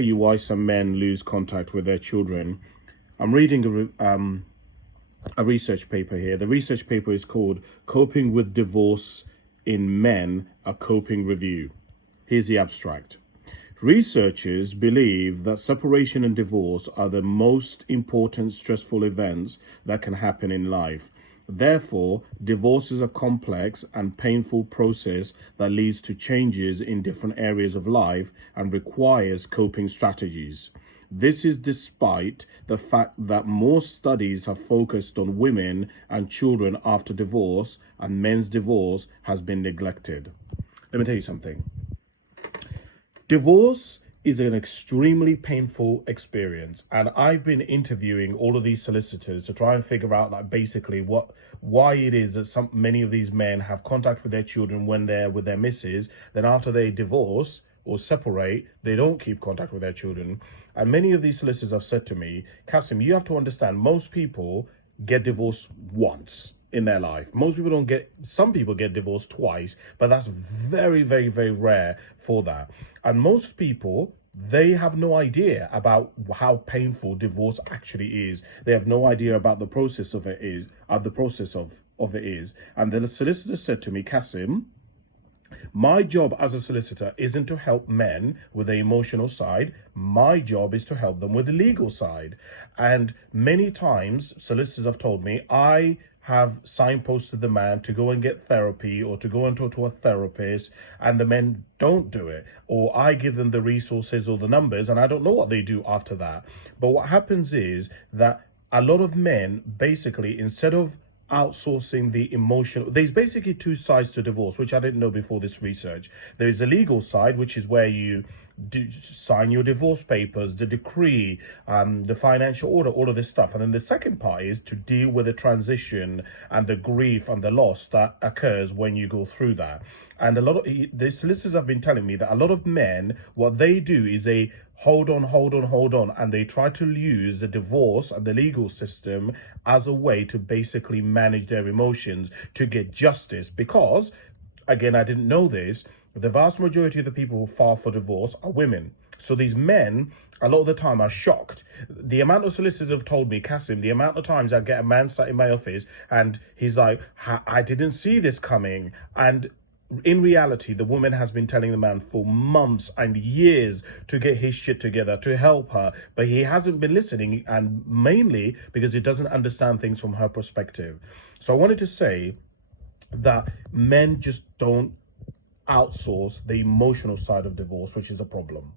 You why some men lose contact with their children. I'm reading a research paper here. The research paper is called Coping with Divorce in Men, a Coping Review. Here's the abstract. Researchers believe that separation and divorce are the most important stressful events that can happen in life. Therefore, divorce is a complex and painful process that leads to changes in different areas of life and requires coping strategies. This is despite the fact that more studies have focused on women and children after divorce, and men's divorce has been neglected. Let me tell you something. Divorce is an extremely painful experience, and I've been interviewing all of these solicitors to try and figure out, like, basically why it is that many of these men have contact with their children when they're with their missus. Then after they divorce or separate, they don't keep contact with their children. And many of these solicitors have said to me, Kasim, you have to understand, most people get divorced once in their life. Most people don't get, some people get divorced twice, but that's very, very, very rare for that. And most people, they have no idea about how painful divorce actually is. They have no idea about the process of it is, And the solicitor said to me, Kasim, my job as a solicitor isn't to help men with the emotional side. My job is to help them with the legal side. And many times solicitors have told me, I have signposted the man to go and get therapy or to go and talk to a therapist, and the men don't do it. Or I give them the resources or the numbers, and I don't know what they do after that. But what happens is that a lot of men, basically, instead of outsourcing the emotional, there's basically two sides to divorce, which I didn't know before this research. There is a legal side, which is where you sign your divorce papers, the decree, the financial order, all of this stuff. And then the second part is to deal with the transition and the grief and the loss that occurs when you go through that. And a lot of the solicitors have been telling me that a lot of men, what they do is they hold on, and they try to use the divorce and the legal system as a way to basically manage their emotions, to get justice. Because, again, I didn't know this, the vast majority of the people who file for divorce are women. So these men, a lot of the time, are shocked. The amount of solicitors have told me, Kasim, the amount of times I get a man sat in my office and he's like, I didn't see this coming. And in reality, the woman has been telling the man for months and years to get his shit together, to help her, but he hasn't been listening, and mainly because he doesn't understand things from her perspective. So I wanted to say that men just don't outsource the emotional side of divorce, which is a problem.